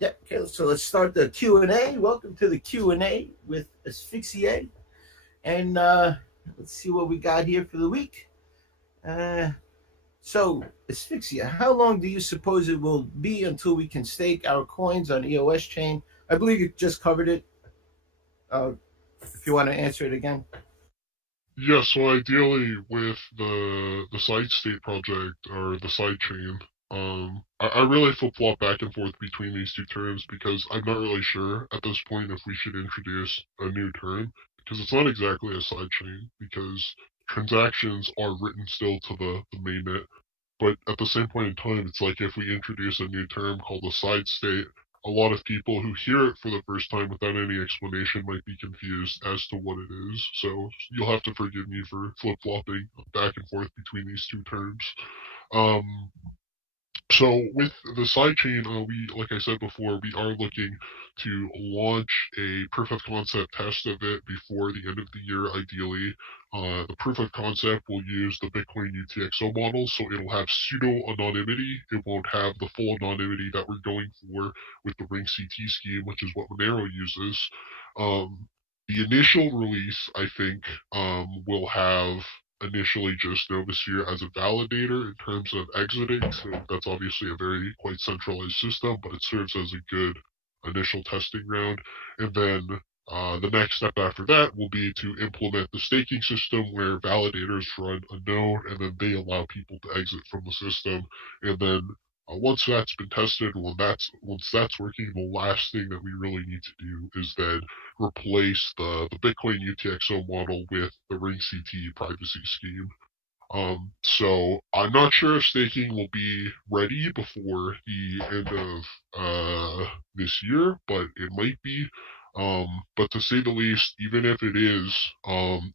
Yeah. Okay. So let's start the Q&A. Welcome to the Q&A with Asphyxia, and let's see what we got here for the week. Uh, so Asphyxia, how long do you suppose it will be until we can stake our coins on EOS chain? I believe you just covered it. Uh, if you want to answer it again. Yeah, so ideally with the side state project or the side chain, I really flip flop back and forth between these two terms because I'm not really sure at this point if we should introduce a new term because it's not exactly a side chain because transactions are written still to the mainnet, but at the same point in time, it's like if we introduce a new term called a side state, a lot of people who hear it for the first time without any explanation might be confused as to what it is. So you'll have to forgive me for flip flopping back and forth between these two terms. Um, so with the sidechain, like I said before, we are looking to launch a proof of concept test of it before the end of the year, ideally. The proof of concept will use the Bitcoin UTXO model, so it'll have pseudo anonymity. It won't have the full anonymity that we're going for with the Ring CT scheme, which is what Monero uses. Um, the initial release, I think, will have initially just Novusphere as a validator in terms of exiting. So that's obviously a very quite centralized system, but it serves as a good initial testing ground. And then the next step after that will be to implement the staking system where validators run a node and then they allow people to exit from the system. And then once that's been tested, once that's working, the last thing that we really need to do is then replace the Bitcoin UTXO model with the Ring CT privacy scheme. So I'm not sure if staking will be ready before the end of this year, but it might be. But to say the least, even if it is,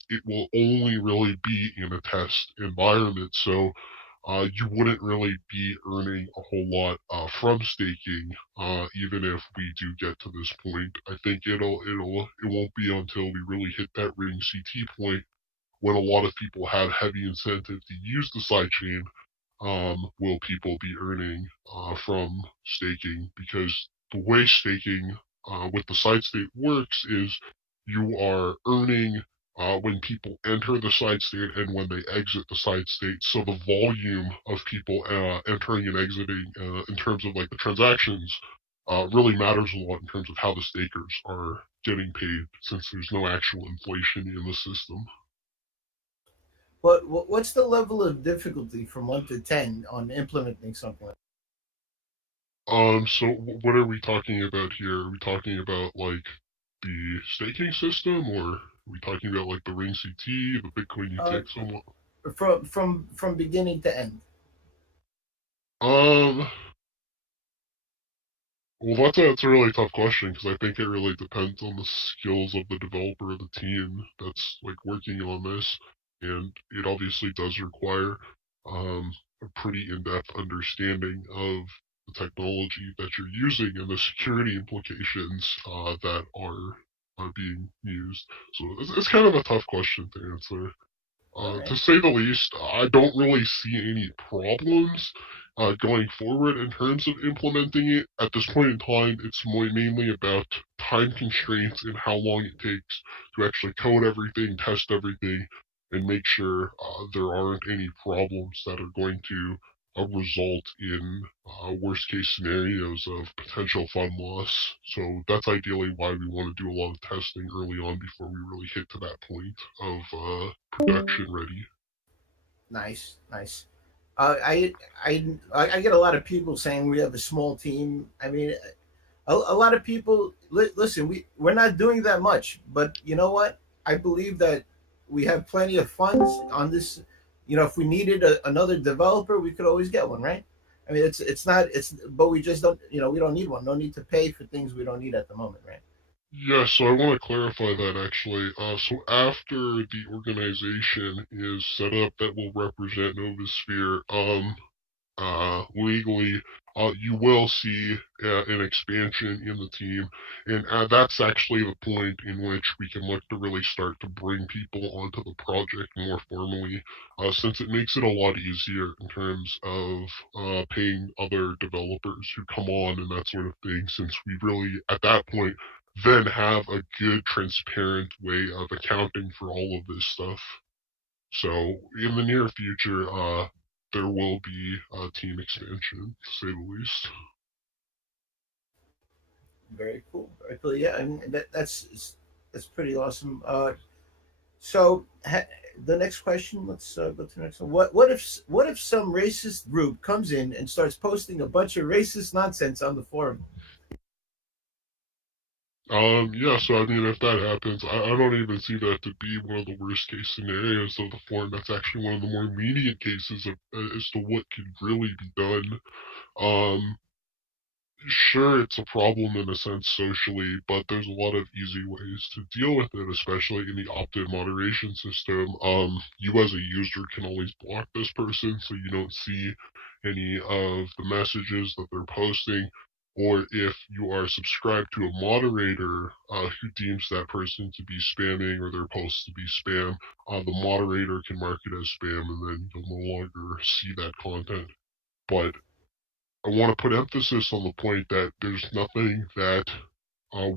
it will only really be in a test environment. So you wouldn't really be earning a whole lot from staking, even if we do get to this point. I think it won't be until we really hit that Ring CT point when a lot of people have heavy incentive to use the sidechain, will people be earning from staking because the way staking with the side state works is you are earning when people enter the side state and when they exit the side state. So the volume of people entering and exiting in terms of like the transactions really matters a lot in terms of how the stakers are getting paid since there's no actual inflation in the system. What's the level of difficulty from 1 to 10 on implementing something like So what are we talking about here? Are we talking about like the staking system, or are we talking about like the Ring CT, the Bitcoin that? UTXO? From beginning to end. Um, well, that's a really tough question because I think it really depends on the skills of the developer of the team that's like working on this, and it obviously does require a pretty in-depth understanding of the technology that you're using and the security implications that are being used. So it's kind of a tough question to answer. All right. To say the least, I don't really see any problems going forward in terms of implementing it. At this point in time, it's more mainly about time constraints and how long it takes to actually code everything, test everything, and make sure there aren't any problems that are going to result in worst case scenarios of potential fund loss. So that's ideally why we want to do a lot of testing early on before we really hit to that point of production ready. Nice, nice. Uh, I, I get a lot of people saying we have a small team. I mean, a lot of people listen. We're not doing that much, but you know what? I believe that we have plenty of funds on this. If we needed another developer, we could always get one, right? I mean, it's not it's, but we just don't. We don't need one. No need to pay for things we don't need at the moment, right? Yeah, so I want to clarify that actually. So after the organization is set up that will represent Novusphere, legally, you will see an expansion in the team, and that's actually the point in which we can look to really start to bring people onto the project more formally, since it makes it a lot easier in terms of paying other developers who come on and that sort of thing, since we really, at that point, then have a good, transparent way of accounting for all of this stuff. So in the near future, there will be a team expansion, to say the least. Very cool. Very cool. Yeah, and that's pretty awesome. So the next question. Let's go to the next one. What if some racist group comes in and starts posting a bunch of racist nonsense on the forum? Yeah, so I mean, if that happens, I don't even see that to be one of the worst case scenarios of the form. That's actually one of the more lenient cases of, as to what could really be done. Um, sure, it's a problem in a sense socially, but there's a lot of easy ways to deal with it, especially in the opt-in moderation system. You as a user can always block this person so you don't see any of the messages that they're posting. Or if you are subscribed to a moderator who deems that person to be spamming or their posts to be spam, the moderator can mark it as spam and then you'll no longer see that content. But I want to put emphasis on the point that there's nothing that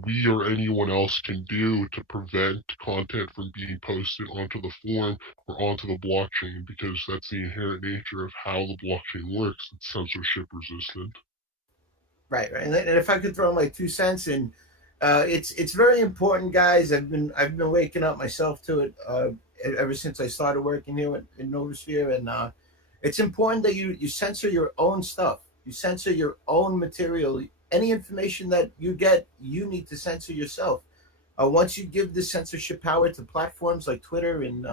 we or anyone else can do to prevent content from being posted onto the forum or onto the blockchain because that's the inherent nature of how the blockchain works. It's censorship resistant. Right, right. And if I could throw my 2 cents in, it's very important, guys. I've been waking up myself to it ever since I started working here in Novusphere, and it's important that you censor your own stuff. You censor your own material. Any information that you get, you need to censor yourself. Once you give this censorship power to platforms like Twitter and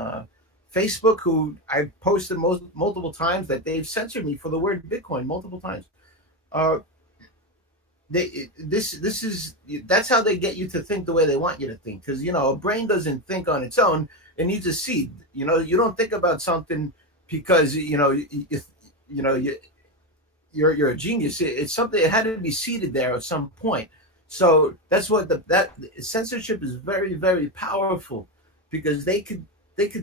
Facebook, who I posted multiple times that they've censored me for the word Bitcoin multiple times. Uh, this is that's how they get you to think the way they want you to think, because a brain doesn't think on its own. It needs a seed. You don't think about something because you know you, you're a genius. It's something, it had to be seeded there at some point. So that's what that censorship is very, very powerful, because they could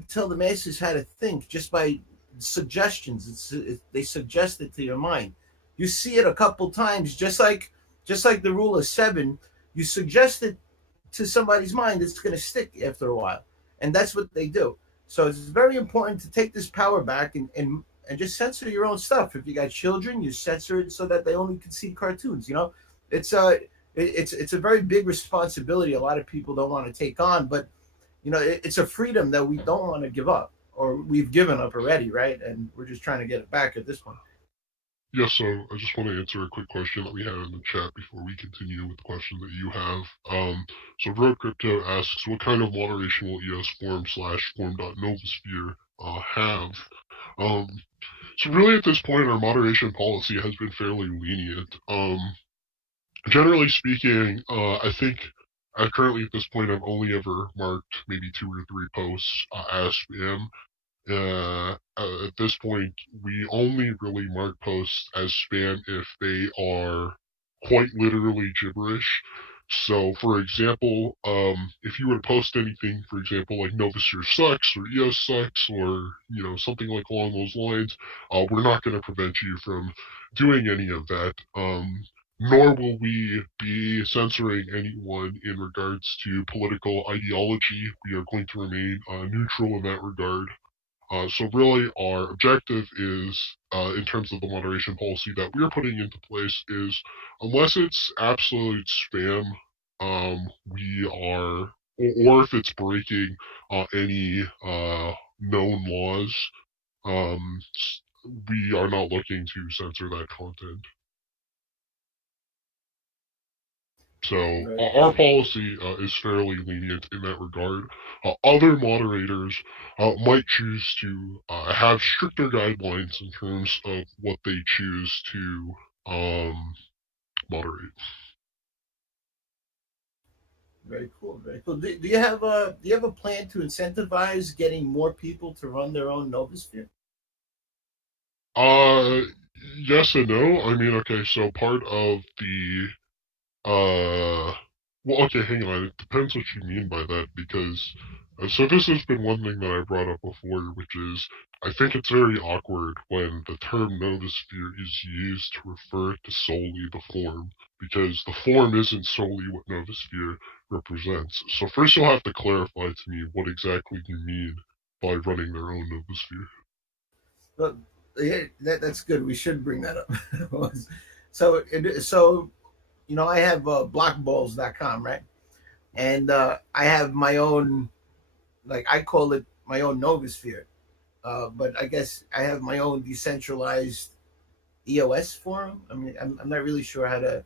tell the masses how to think just by suggestions. They suggest it to your mind. You see it a couple times, just like the rule of seven. You suggest it to somebody's mind, it's going to stick after a while, and that's what they do. So it's very important to take this power back and just censor your own stuff. If you got children, you censor it so that they only can see cartoons. It's it's a very big responsibility. A lot of people don't want to take on, but it's a freedom that we don't want to give up, or we've given up already, right? And we're just trying to get it back at this point. Yeah, so I just want to answer a quick question that we had in the chat before we continue with the question that you have. So Road Crypto asks, what kind of moderation will ES Forum slash Forum.Novusphere have? Um, so really at this point, our moderation policy has been fairly lenient. Generally speaking, I think currently at this point I've only ever marked maybe 2 or 3 posts as spam. At this point, we only really mark posts as spam if they are quite literally gibberish. So, for example, if you were to post anything, for example, like Novusphere sucks or EOS sucks or something like along those lines, we're not going to prevent you from doing any of that. Nor will we be censoring anyone in regards to political ideology. We are going to remain neutral in that regard. So really, our objective is, in terms of the moderation policy that we're putting into place, is unless it's absolute spam, we are, or if it's breaking any known laws, um, we are not looking to censor that content. So Very our cool. policy is fairly lenient in that regard. Other moderators might choose to have stricter guidelines in terms of what they choose to moderate. Very cool. Very cool. Do you have a plan to incentivize getting more people to run their own Novosphere? Uh, Yes and no. I mean, okay, so part of the Uh, well, okay, hang on. It depends what you mean by that, because so this has been one thing that I brought up before, which is I think it's very awkward when the term Novusphere is used to refer to solely the form, because the form isn't solely what Novusphere represents. So first, you'll have to clarify to me what exactly you mean by running their own Novusphere. But yeah, that's good. We should bring that up. So I have blockballs.com, right? And I have my own, like I call it my own Novusphere. But I guess I have my own decentralized EOS forum. I mean, I'm not really sure how to.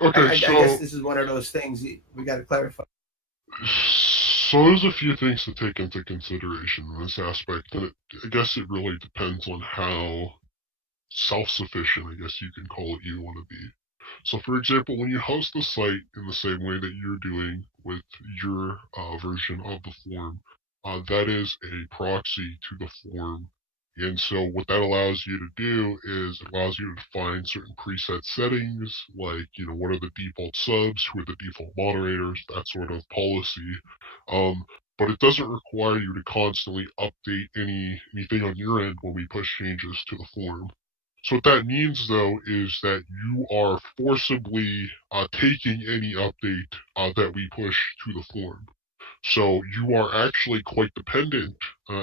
Okay, I guess so this is one of those things we got to clarify. there's a few things to take into consideration in this aspect, and I guess it really depends on how self-sufficient, I guess you can call it, you want to be. So, for example, when you host the site in the same way that you're doing with your version of the form, that is a proxy to the form. And so, what that allows you to do is it allows you to define certain preset settings, like, what are the default subs, who are the default moderators, that sort of policy. Um, but it doesn't require you to constantly update anything on your end when we push changes to the form. So what that means, though, is that you are forcibly taking any update that we push to the form. So you are actually quite dependent,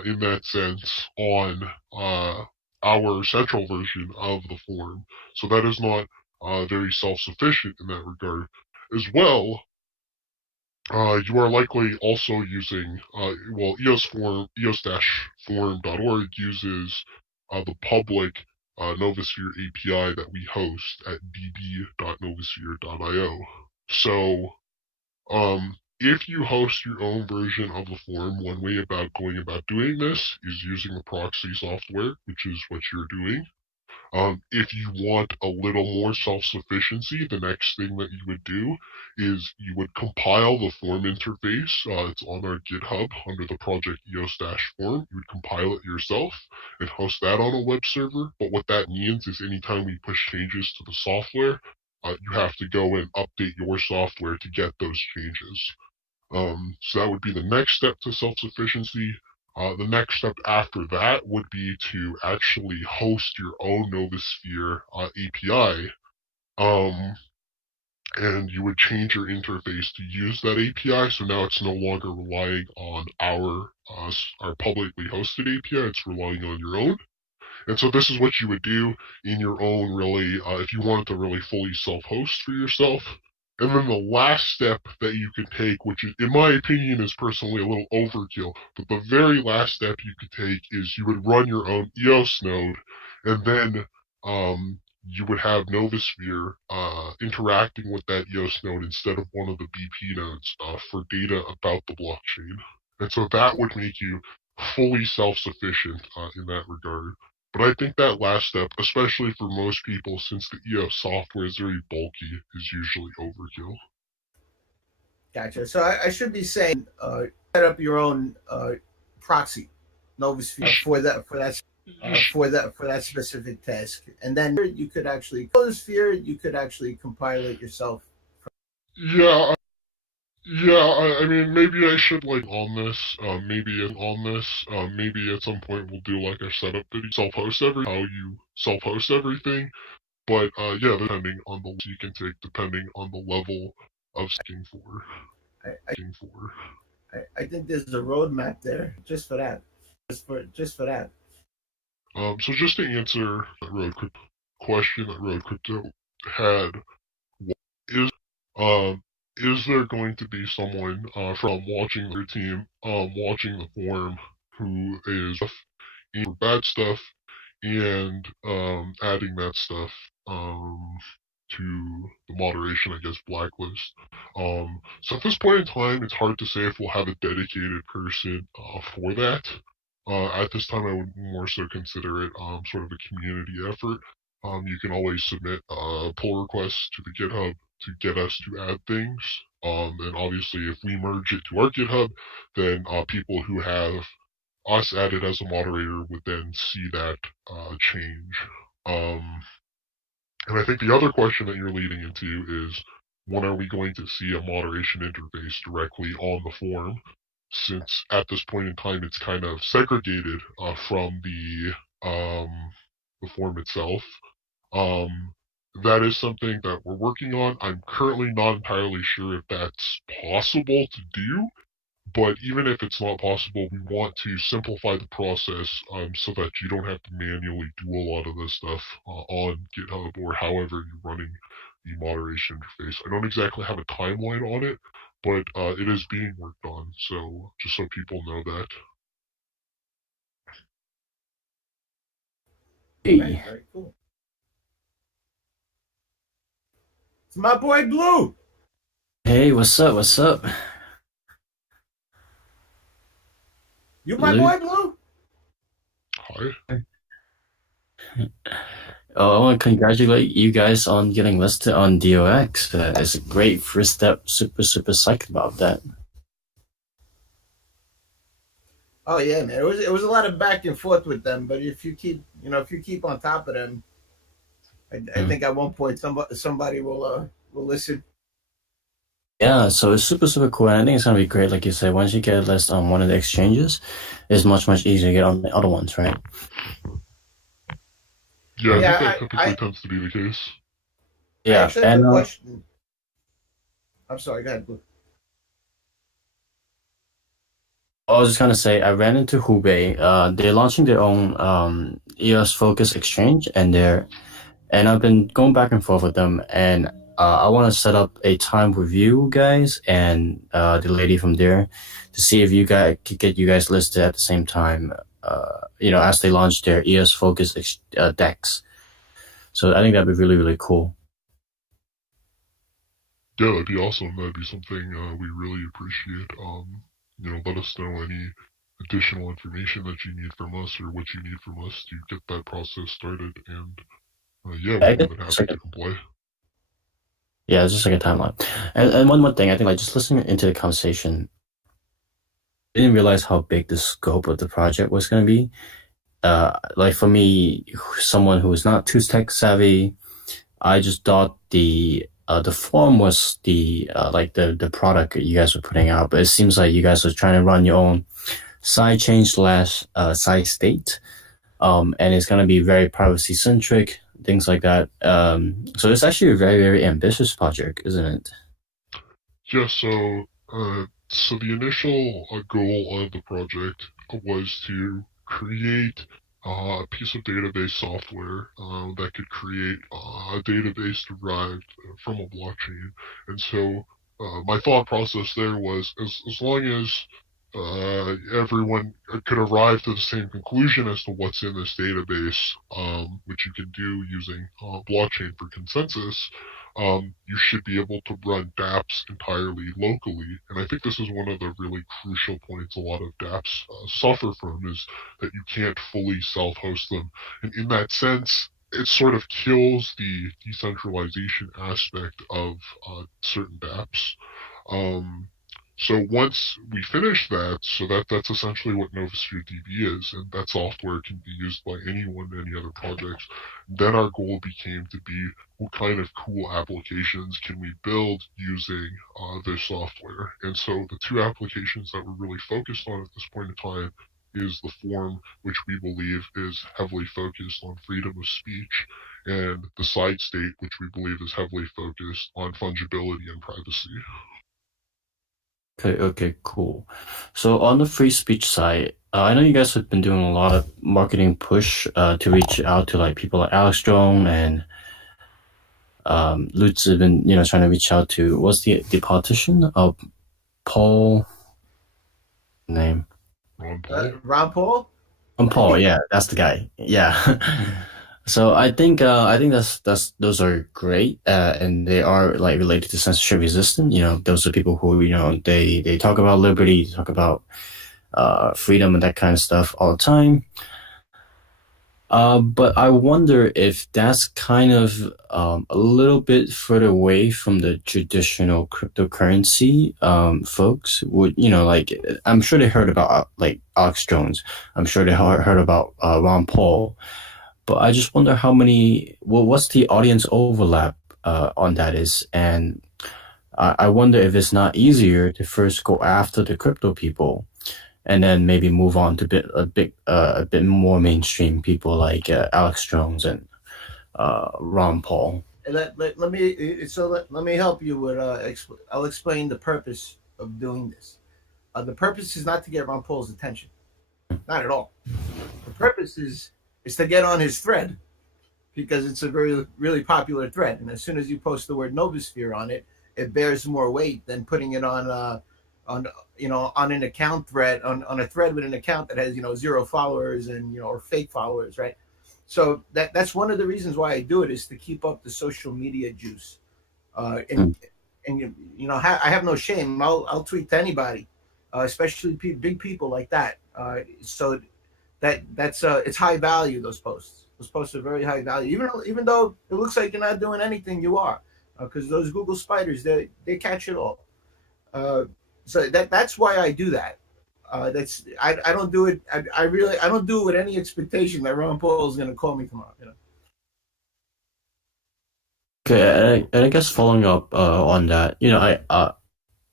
in that sense, on our central version of the form. So that is not very self-sufficient in that regard. As well, you are likely also using, well, eos-form.org uses the public Novusphere API that we host at db.novusphere.io. So, if you host your own version of the form, one way about going about doing this is using the proxy software, which is what you're doing. If you want a little more self-sufficiency, the next thing that you would do is you would compile the form interface. It's on our GitHub under the project eos-form. You would compile it yourself and host that on a web server. But what that means is anytime we push changes to the software, you have to go and update your software to get those changes. So that would be the next step to self-sufficiency. The next step after that would be to actually host your own Novusphere API, um, and you would change your interface to use that API. So now it's no longer relying on our publicly hosted API; it's relying on your own. And so this is what you would do in your own, really, if you wanted to really fully self-host for yourself. And then the last step that you could take, which is, in my opinion, is personally a little overkill, but the very last step you could take is you would run your own EOS node, and then you would have Novusphere interacting with that EOS node instead of one of the BP nodes for data about the blockchain. And so that would make you fully self-sufficient in that regard. But I think that last step, especially for most people, since the EOS software is very bulky, is usually overkill. Gotcha. So I should be saying, set up your own proxy Novusphere for that specific task, and then you could actually Novusphere. You could actually compile it yourself. Yeah, I mean, maybe I should like on this. Maybe at some point we'll do like a setup video, self-host everything, how you self-host everything. But yeah, depending on the you can take, depending on the level of sticking for. I, I think there's a roadmap there just for that. Just for that. So just to answer that Road Crypto question that Road Crypto had, is um is there going to be someone from watching their team, watching the forum, who is for bad stuff and adding that stuff to the moderation, I guess, blacklist. So at this point in time, it's hard to say if we'll have a dedicated person for that. At this time, I would more so consider it sort of a community effort. You can always submit pull requests to the GitHub to get us to add things. And obviously, if we merge it to our GitHub, then people who have us added as a moderator would then see that change. Um, and I think the other question that you're leading into is when are we going to see a moderation interface directly on the form? Since at this point in time it's kind of segregated from the form itself. Um, that is something that we're working on. I'm currently not entirely sure if that's possible to do, but even if it's not possible, we want to simplify the process so that you don't have to manually do a lot of this stuff on GitHub or however you're running the moderation interface. I don't exactly have a timeline on it, but it is being worked on. So just so people know that. All right, Hey, very cool. It's my boy Blue. hey, what's up? What's up, You my Luke? boy Blue? Hi. Oh, I want to congratulate you guys on getting listed on DOX. It's a great first step. Super, super psyched about that. Oh yeah, man. It was a lot of back and forth with them, but if you keep on top of them, I Mm. think at one point somebody will listen. Yeah, so it's super, super cool. And I think it's gonna be great. Like you said, once you get a list on one of the exchanges, it's much, much easier to get on the other ones, right? Yeah, I Mm. think Yeah, that typically I tends to be the case. I Yeah, actually have a and question. I'm sorry, go ahead, Blue. I was just gonna say I ran into Hubei. They're launching their own EOS Focus exchange, and I've been going back and forth with them, and I want to set up a time with you guys and the lady from there to see if you guys could get you guys listed at the same time. As they launch their EOS Focus decks. So I think that'd be really, really cool. Yeah, that'd be awesome. That'd be something we really appreciate. Let us know any additional information that you need from us or what you need from us to get that process started. And yeah, we're I more guess than it's happy like to comply. yeah, it's just like a timeline. And one more thing, I think like just listening into the conversation, I didn't realize how big the scope of the project was going to be. Like for me, someone who is not too tech savvy, I just thought the form was the product that you guys were putting out, but it seems like you guys are trying to run your own side chain slash side state, and it's gonna be very privacy centric, things like that. So it's actually a very very ambitious project, isn't it? Yeah, so the initial goal of the project was to create a piece of database software that could create a database derived from a blockchain. And so my thought process there was as long as everyone could arrive to the same conclusion as to what's in this database, which you can do using blockchain for consensus, you should be able to run dApps entirely locally. And I think this is one of the really crucial points a lot of dApps suffer from is that you can't fully self-host them. And in that sense, it sort of kills the decentralization aspect of certain dApps. Um, so once we finish that, that's essentially what Novusphere DB is, and that software can be used by anyone, any other projects. Then our goal became to be what kind of cool applications can we build using this software. And so the two applications that we're really focused on at this point in time is the form, which we believe is heavily focused on freedom of speech, and the side state, which we believe is heavily focused on fungibility and privacy. Okay, okay, cool. So on the free speech side, I know you guys have been doing a lot of marketing push to reach out to like people like Alex Jones and Lutz have been trying to reach out to what's the politician? Paul name. Ron Paul? Ron Paul. Paul, yeah, that's the guy. Yeah. So I think that's those are great, and they are like related to censorship resistant. Those are people who they talk about liberty, talk about freedom and that kind of stuff all the time. But I wonder if that's kind of a little bit further away from the traditional cryptocurrency folks. Would like I'm sure they heard about like Alex Jones. I'm sure they heard about Ron Paul. but I just wonder how many. Well, what's the audience overlap on that is, and I wonder if it's not easier to first go after the crypto people and then maybe move on to a bit more mainstream people like Alex Jones and Ron Paul. Let me let me help you with I'll explain the purpose of doing this. The purpose is not to get Ron Paul's attention, not at all. The purpose is to get on his thread because it's a very really popular thread, and as soon as you post the word Novusphere on it, it bears more weight than putting it on on an account thread on a thread with an account that has zero followers and or fake followers, right? So that's one of the reasons why I do it is to keep up the social media juice. And Mm. I have no shame. I'll tweet to anybody, especially big people like that. So that's it's high value. Those posts. Those posts are very high value. Even though it looks like you're not doing anything, you are, because those Google spiders they catch it all. Uh, so that's why I do that. I don't do it. I really I don't do it with any expectation that Ron Paul is going to call me tomorrow. Okay, and I guess following up on that,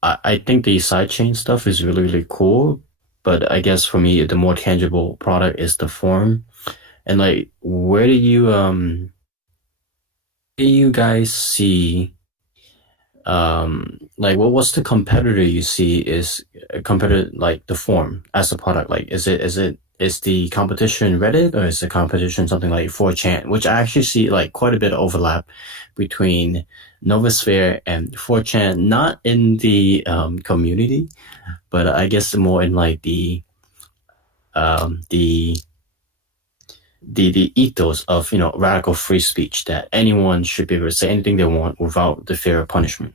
I think the sidechain stuff is really really cool, but I guess for me the more tangible product is the form. And like, do you guys see like what's the competitor you see is a competitor like the form as a product? Like, is the competition Reddit or is the competition something like 4chan, which I actually see like quite a bit of overlap between Novusphere and 4chan, not in the community, but I guess more in like um, the the ethos of radical free speech that anyone should be able to say anything they want without the fear of punishment.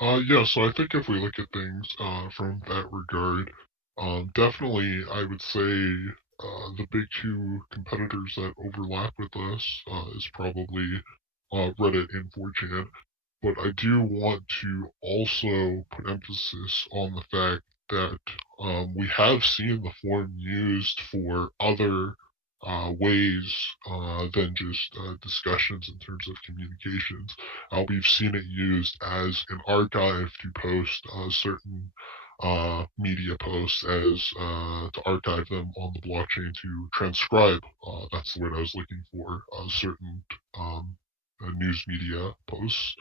Yeah, so I think if we look at things from that regard, definitely I would say the big two competitors that overlap with us is probably Reddit and 4chan. But I do want to also put emphasis on the fact that we have seen the form used for other ways than just discussions in terms of communications. We've seen it used as an archive to post certain media posts as to archive them on the blockchain to transcribe. That's the word I was looking for. Certain news media posts.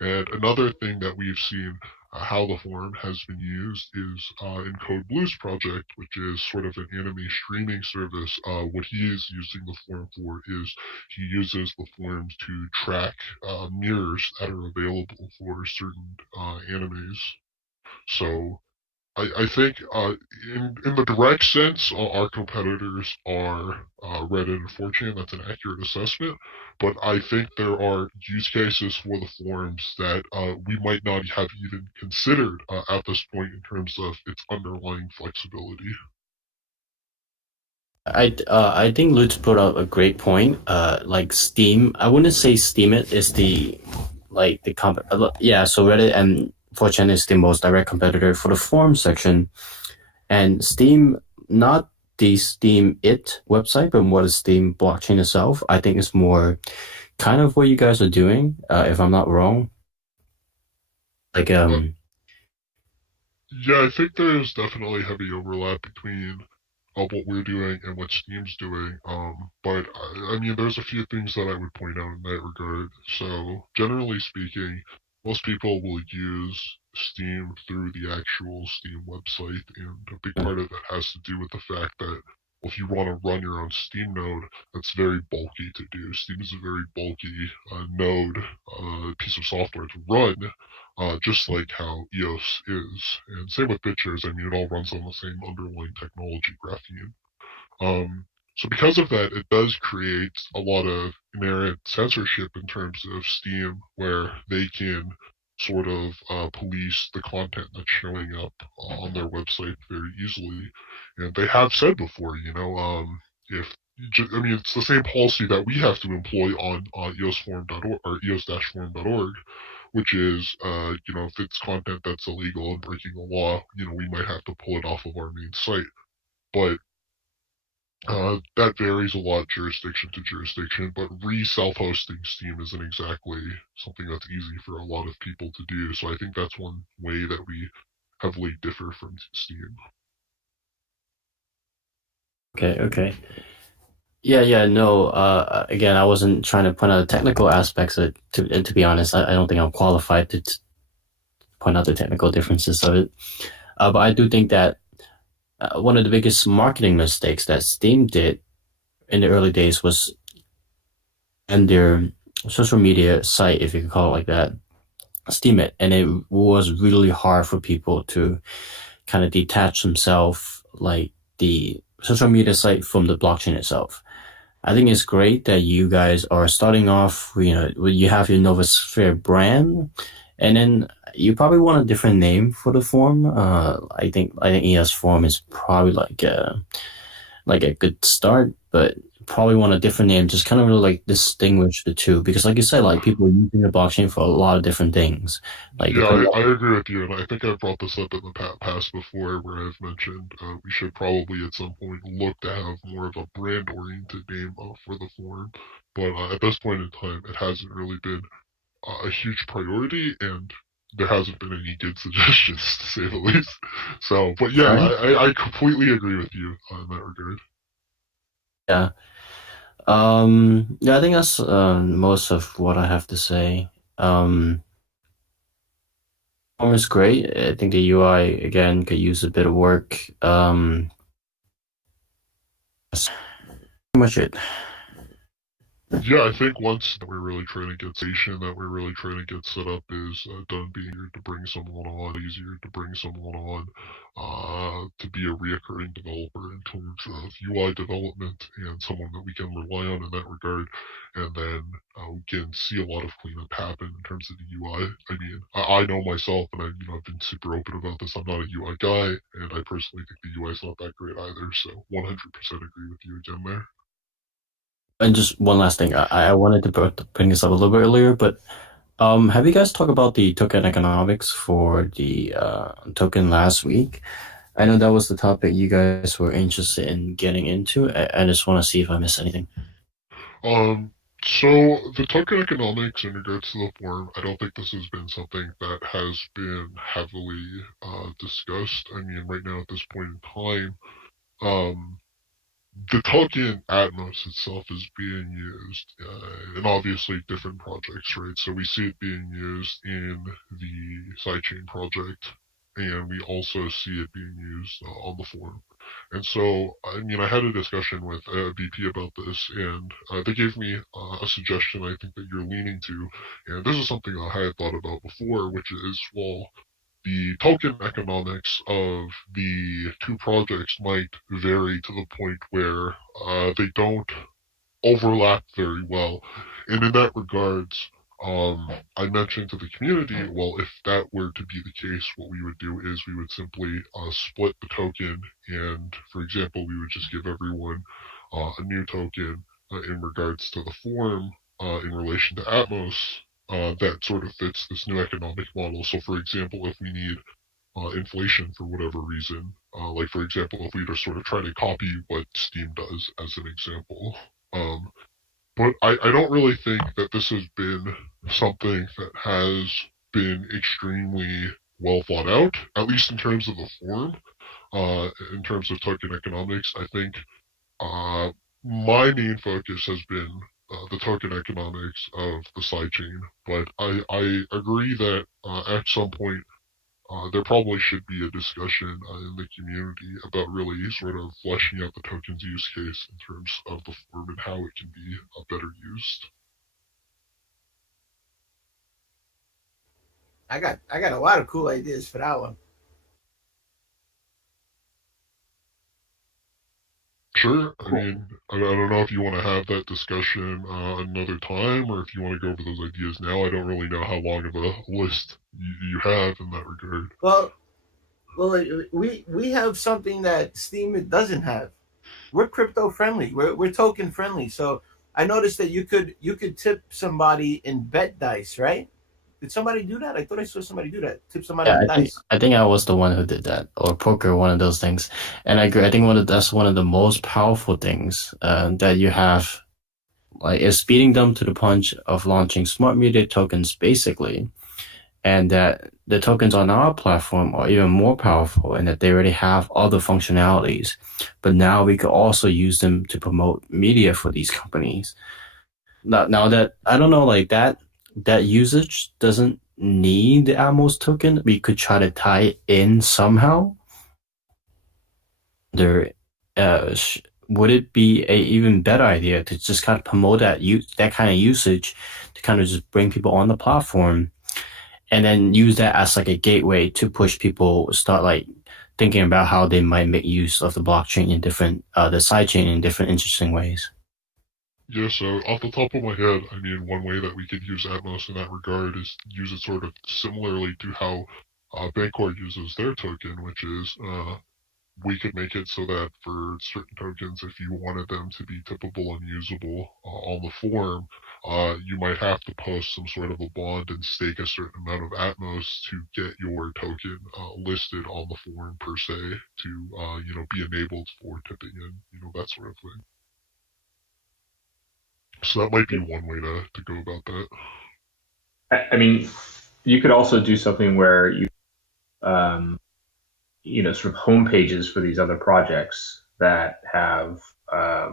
And another thing that we've seen how the forum has been used is in Code Blue's project, which is sort of an anime streaming service. What he is using the forum for is he uses the forums to track mirrors that are available for certain animes. So I think in the direct sense, our competitors are Reddit and 4chan. That's an accurate assessment. But I think there are use cases for the forums that we might not have even considered at this point in terms of its underlying flexibility. I think Lutz put up a great point. Like Steam, I wouldn't say Steam it is the like the comp. Yeah, so Reddit and 4chan is the most direct competitor for the forum section, and Steam, not the Steam it website, but more the Steam blockchain itself. I think is more kind of what you guys are doing, if I'm not wrong. Like Uh, yeah, I think there's definitely heavy overlap between what we're doing and what Steam's doing. But I mean, there's a few things that I would point out in that regard. So, generally speaking, most people will use Steam through the actual Steam website, and a big part of that has to do with the fact that if you want to run your own Steam node, that's very bulky to do. Steam is a very bulky node piece of software to run, just like how EOS is. And same with BitShares. I mean, it all runs on the same underlying technology, graphene. Um, so because of that, it does create a lot of inherent censorship in terms of Steam, where they can sort of police the content that's showing up on their website very easily. And they have said before, if I mean, it's the same policy that we have to employ on eosforum.org or eos-forum.org, which is, if it's content that's illegal and breaking the law, we might have to pull it off of our main site. But That varies a lot jurisdiction to jurisdiction, but self-hosting Steam isn't exactly something that's easy for a lot of people to do. So I think that's one way that we heavily differ from Steam. Okay, okay. Yeah, yeah, no. Again, I wasn't trying to point out the technical aspects of it. And to be honest, I don't think I'm qualified to point out the technical differences of it. But I do think that one of the biggest marketing mistakes that Steam did in the early days was and their social media site, if you could call it like that, Steam it, and it was really hard for people to kind of detach themselves, like the social media site from the blockchain itself. I think it's great that you guys are starting off. You have your Novusphere brand, and then you probably want a different name for the form. I think ES form is probably like a good start, but probably want a different name, just kind of really like distinguish the two. Because like you said, like people are using the blockchain for a lot of different things. Like Yeah, depending I agree with you, and I think I've brought this up in the past before, where I've mentioned we should probably at some point look to have more of a brand-oriented name for the forum. But at this point in time, it hasn't really been a huge priority, and there hasn't been any good suggestions, to say the least. So, but yeah, on, I completely agree with you in that regard. yeah. Yeah, I think that's most of what I have to say. Form is great. I think the UI again could use a bit of work. That's pretty much it. Yeah, I think once that we're really trying to get station that we're really trying to get set up is done being easier to bring someone on, easier to bring someone on to be a reoccurring developer in terms of UI development and someone that we can rely on in that regard. And then we can see a lot of cleanup happen in terms of the UI. I mean, I know myself, and I've been super open about this. I'm not a UI guy, and I personally think the UI is not that great either. So 100% agree with you again there. And just one last thing, I wanted to bring this up a little bit earlier, but have you guys talked about the token economics for the token last week? I know that was the topic you guys were interested in getting into. I just want to see if I missed anything. Um, so the token economics in regards to the forum, I don't think this has been something that has been heavily discussed. I mean, right now at this point in time, um, the token ATMOS itself is being used in obviously different projects, right? So we see it being used in the sidechain project, and we also see it being used on the forum. And so, I mean, I had a discussion with a VP about this, and they gave me a suggestion I think that you're leaning to, and this is something I had thought about before, which is, well, the token economics of the two projects might vary to the point where they don't overlap very well. And in that regards, I mentioned to the community, well, if that were to be the case, what we would do is we would simply split the token, and for example, we would just give everyone a new token in regards to the form in relation to Atmos. That sort of fits this new economic model. So, for example, if we need inflation for whatever reason. Like, for example, if we just sort of try to copy what Steam does as an example. Um, but I don't really think that this has been something that has been extremely well thought out, at least in terms of the form. In terms of token economics, I think uh, my main focus has been the token economics of the sidechain. But I agree that at some point there probably should be a discussion in the community about really sort of fleshing out the token's use case in terms of the form and how it can be better used. I got a lot of cool ideas for that one. Sure, I Cool. mean, I don't know if you want to have that discussion another time or if you want to go over those ideas now. I don't really know how long of a list you have in that regard. Well, we have something that Steam doesn't have. We're crypto friendly. We're token friendly. So I noticed that you could tip somebody in bet dice, right? Did somebody do that? I thought I saw somebody do that. Tip somebody Yeah, with I think dice. I think I was the one who did that, or poker, one of those things. And I agree. I think that's one of the most powerful things that you have, like, is beating them to the punch of launching smart media tokens, basically, and that the tokens on our platform are even more powerful, and that they already have other functionalities. But now we could also use them to promote media for these companies. Now that I don't know, like that usage doesn't need the Atmos token. We could try to tie it in somehow. There, would it be a even better idea to just kind of promote that kind of usage to kind of just bring people on the platform, and then use that as like a gateway to push people start like thinking about how they might make use of the blockchain in different the sidechain in different interesting ways. Yeah, so off the top of my head, I mean, one way that we could use Atmos in that regard is use it sort of similarly to how Bancor uses their token, which is we could make it so that for certain tokens, if you wanted them to be tippable and usable on the forum, you might have to post some sort of a bond and stake a certain amount of Atmos to get your token listed on the forum per se to be enabled for tipping and that sort of thing. So that might be one way to go about that. I mean, you could also do something where um, sort of homepages for these other projects that have, a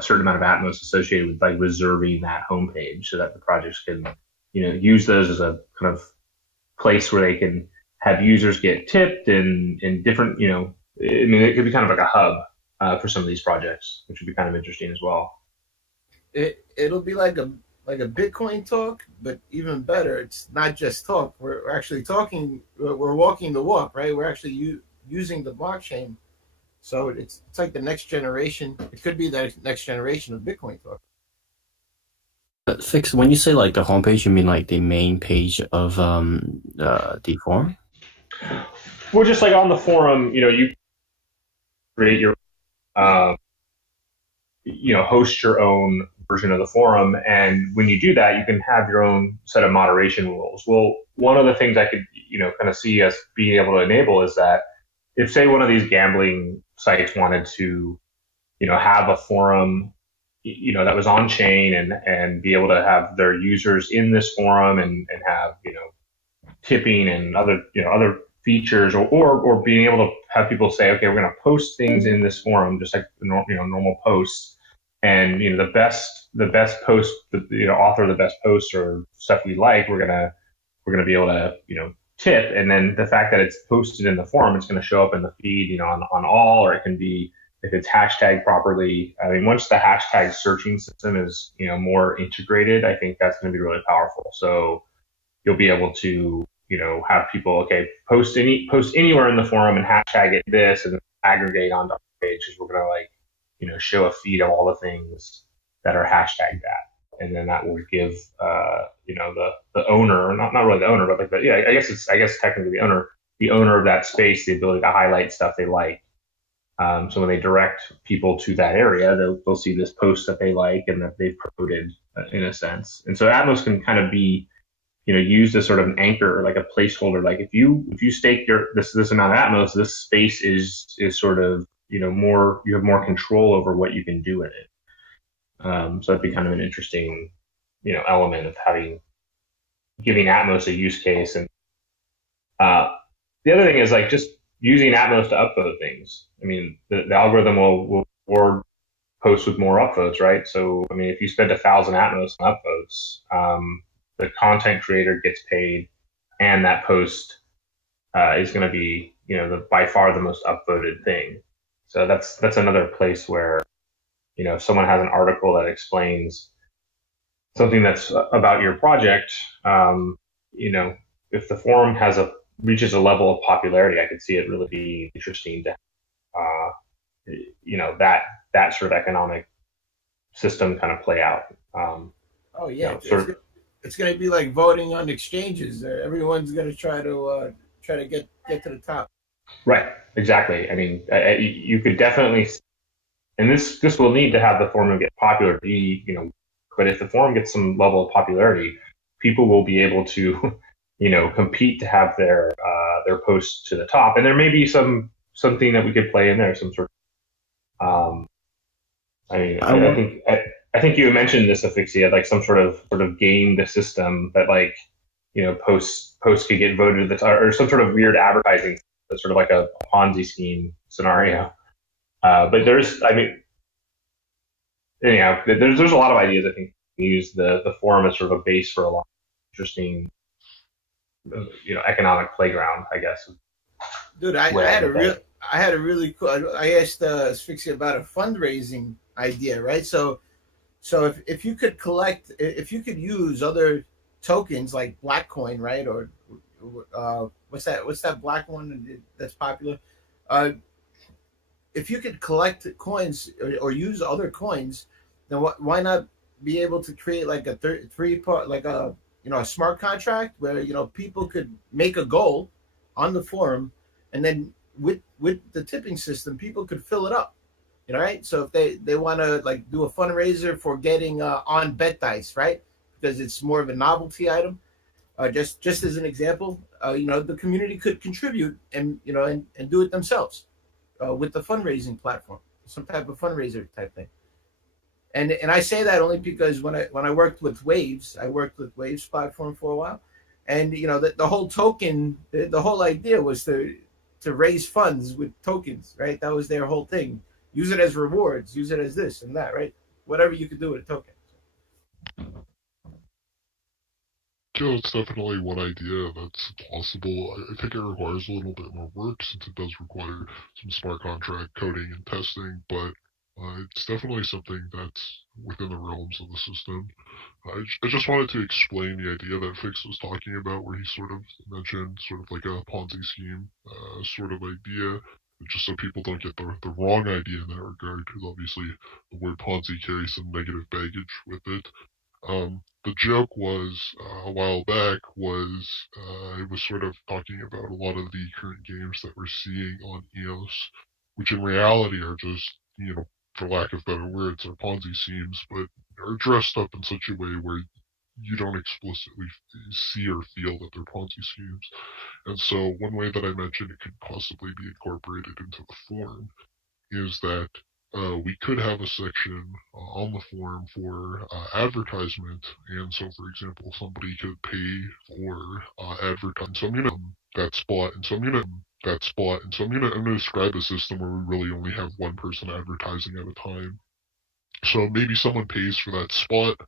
certain amount of Atmos associated with like reserving that homepage so that the projects can, use those as a kind of place where they can have users get tipped and different, I mean, it could be kind of like a hub for some of these projects, which would be kind of interesting as well. It'll be like a Bitcoin talk, but even better. It's not just talk. We're actually talking. We're walking the walk, right? We're actually using the blockchain. So it's like the next generation. It could be the next generation of Bitcoin talk. But Fix, when you say like the homepage, you mean like the main page of the forum? Well, just like on the forum, you create your um, host your own version of the forum. And when you do that, you can have your own set of moderation rules. Well, one of the things I could, kind of see us being able to enable is that if, say, one of these gambling sites wanted to, have a forum, that was on chain and be able to have their users in this forum and have, tipping and other features or being able to have people say, okay, we're going to post things in this forum, just like, normal posts and the best post author of the best post or stuff we like we're gonna be able to tip, and then the fact that it's posted in the forum, it's going to show up in the feed on all, or it can be if it's hashtagged properly. I mean, once the hashtag searching system is more integrated, I think that's going to be really powerful. So you'll be able to have people, okay, post anywhere in the forum and hashtag it this and aggregate onto our page, because we're going to show a feed of all the things that are hashtagged that, and then that will give the owner, not really the owner, but like I guess technically the owner of that space, the ability to highlight stuff they like. So when they direct people to that area, they'll see this post that they like and that they've promoted in a sense. And so Atmos can kind of be used as sort of an anchor, like a placeholder. Like if you stake this amount of Atmos, this space is sort of more, you have more control over what you can do in it. So that'd be kind of an interesting element of giving Atmos a use case. And uh, the other thing is like just using Atmos to upvote things. I mean, the algorithm will reward posts with more upvotes, right? So I mean, if you spend 1,000 Atmos on upvotes, the content creator gets paid, and that post is going to be by far the most upvoted thing. So that's another place where if someone has an article that explains something that's about your project, if the forum reaches a level of popularity, I could see it really be interesting to that sort of economic system kind of play out. Oh yeah, Sort of, it's going to be like voting on exchanges. Everyone's going to try to get to the top. right, exactly. I mean, you could definitely, and this will need to have the forum get popular. But if the forum gets some level of popularity, people will be able to, compete to have their posts to the top, and there may be something that we could play in there, some sort of, I mean, I I want think I think you mentioned this, Asphyxia, like some sort of gamed system that, like, posts could get voted to the top, or some sort of weird advertising that's sort of like a Ponzi scheme scenario. But I mean, anyhow, there's a lot of ideas. I think we use the forum as sort of a base for a lot of interesting, economic playground, I guess. Dude, I Way I had a look at real, it. I had a really cool. I asked Asphyxia about a fundraising idea, right? So if you could collect, if you could use other tokens like Blackcoin, right, or what's that black one that's popular? Uh, if you could collect coins or use other coins, then why not be able to create like a three part, like a a smart contract where people could make a goal on the forum, and then with the tipping system, people could fill it up. Right? So if they want to like do a fundraiser for getting on bet dice, right? Because it's more of a novelty item. Just as an example, the community could contribute and and do it themselves with the fundraising platform, some type of fundraiser type thing. And I say that only because when I worked with Waves, I worked with Waves platform for a while, and the whole token, the whole idea was to raise funds with tokens, right? That was their whole thing. Use it as rewards, use it as this and that, right? Whatever you could do with a token. Yeah, it's definitely one idea that's possible. I think it requires a little bit more work since it does require some smart contract coding and testing, but it's definitely something that's within the realms of the system. I just wanted to explain the idea that Fix was talking about, where he sort of mentioned sort of like a Ponzi scheme sort of idea, just so people don't get the wrong idea in that regard, because obviously the word Ponzi carries some negative baggage with it. The joke was a while back was it was sort of talking about a lot of the current games that we're seeing on EOS, which in reality are just for lack of better words, are Ponzi schemes, but are dressed up in such a way where you don't explicitly see or feel that they're Ponzi schemes. And so one way that I mentioned it could possibly be incorporated into the form is that we could have a section on the forum for advertisement, and so, for example, somebody could pay for advertising. So that spot, and so I'm gonna describe a system where we really only have one person advertising at a time. So maybe someone pays for that spot,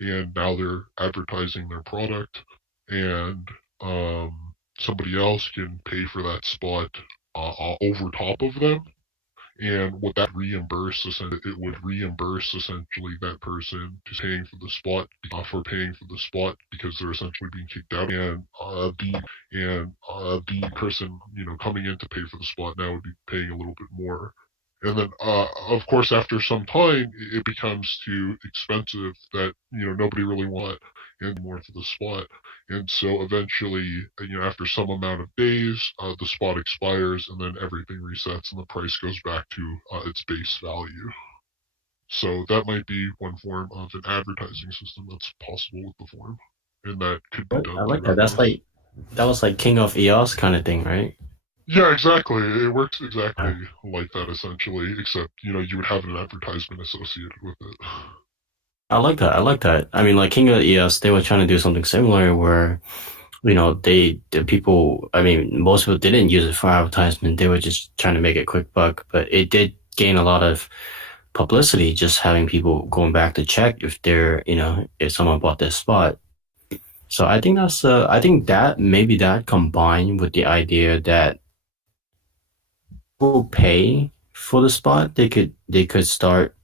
and now they're advertising their product, and somebody else can pay for that spot over top of them, and what that reimburse essentially, it would reimburse essentially that person who's paying for the spot for paying for the spot because they're essentially being kicked out, and the person coming in to pay for the spot now would be paying a little bit more. And then, of course, after some time, it becomes too expensive that nobody really want anymore for the spot. And so eventually, after some amount of days, the spot expires, and then everything resets, and the price goes back to its base value. So that might be one form of an advertising system that's possible with the forum, and that could be I done like through that. ATMOS. That was like King of EOS kind of thing, right? Yeah, exactly. It works exactly Yeah. like that, essentially, except, you would have an advertisement associated with it. I like that. I like that. I mean, like King of EOS, they were trying to do something similar where, the people, I mean, most people didn't use it for advertisement. They were just trying to make a quick buck, but it did gain a lot of publicity just having people going back to check if if someone bought this spot. So I think that maybe that combined with the idea that people pay for the spot, they could start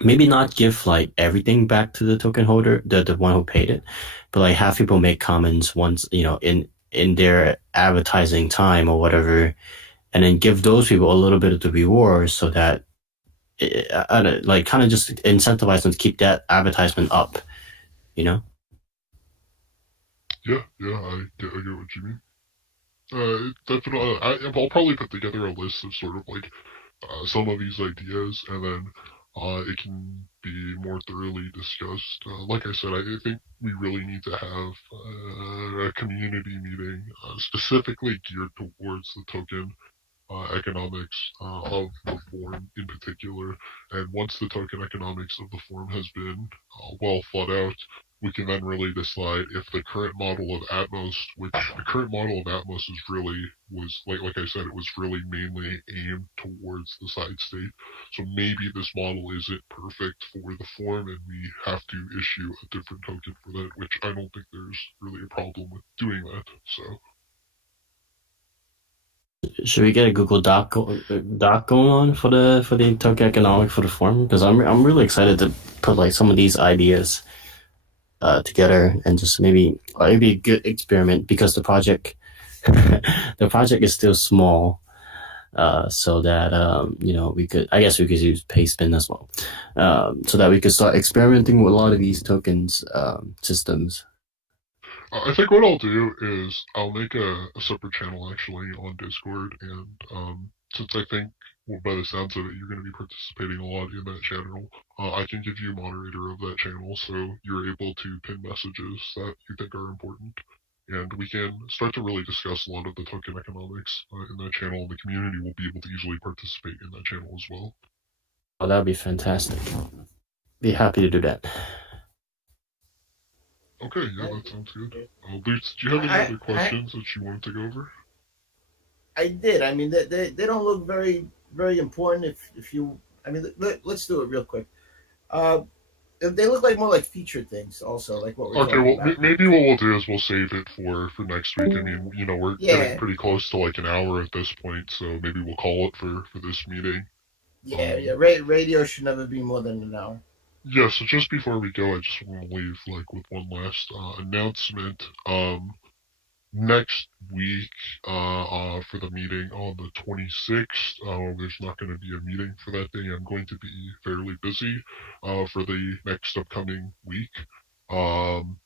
maybe not give like everything back to the token holder, the one who paid it, but like have people make comments once, in their advertising time or whatever, and then give those people a little bit of the reward so that like kind of just incentivize them to keep that advertisement up, you know? Yeah, yeah, I get what you mean. Definitely, I'll probably put together a list of sort of like some of these ideas, and then it can be more thoroughly discussed. Like I said, I think we really need to have a community meeting specifically geared towards the token economics of the form in particular. And once the token economics of the form has been well thought out, we can then really decide if the current model of Atmos, which the current model of Atmos is really was like I said, it was really mainly aimed towards the side state. So maybe this model isn't perfect for the form, and we have to issue a different token for that. Which I don't think there's really a problem with doing that. So. Should we get a Google Doc going on for the token economic for the forum? Because I'm really excited to put like some of these ideas together and just maybe it'd be a good experiment because the project the project is still small. So that we could, I guess we could use Pastebin as well, so that we could start experimenting with a lot of these tokens systems. I think what I'll do is I'll make a separate channel actually on Discord, and since I think, well, by the sounds of it, you're going to be participating a lot in that channel, I can give you moderator of that channel so you're able to pin messages that you think are important. And we can start to really discuss a lot of the token economics in that channel, and the community will be able to easily participate in that channel as well. Oh, that would be fantastic. Be happy to do that. Okay, yeah, that sounds good. Lutz, do you have any other questions that you wanted to go over? I did. I mean, they don't look very important. If you, I mean, let's do it real quick. They look like more like featured things, also like what we're okay. Well, about. Maybe what we'll do is we'll save it for next week. I mean, we're getting pretty close to like an hour at this point, so maybe we'll call it for this meeting. Yeah. Radio should never be more than an hour. Yeah, so just before we go, I just want to leave like with one last announcement. Next week, for the meeting on the 26th, there's not going to be a meeting for that day. I'm going to be fairly busy for the next upcoming week.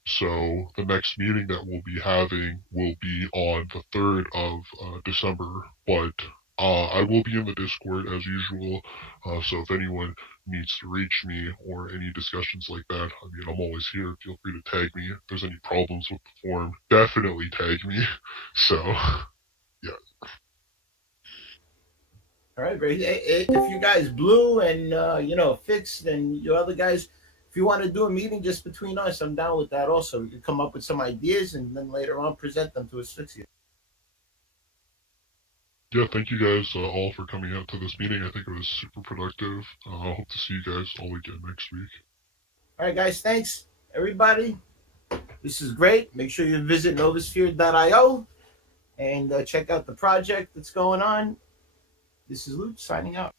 So the next meeting that we'll be having will be on the 3rd of December, but I will be in the Discord as usual, so if anyone needs to reach me or any discussions like that, I mean, I'm always here. Feel free to tag me. If there's any problems with the form, definitely tag me. So, yeah. All right, great. If you guys blue and fixed, and your other guys, if you want to do a meeting just between us, I'm down with that. Also, we can come up with some ideas and then later on present them to Asphyxia. Yeah, thank you guys all for coming out to this meeting. I think it was super productive. I hope to see you guys all again next week. All right, guys. Thanks, everybody. This is great. Make sure you visit Novusphere.io and check out the project that's going on. This is Luke signing out.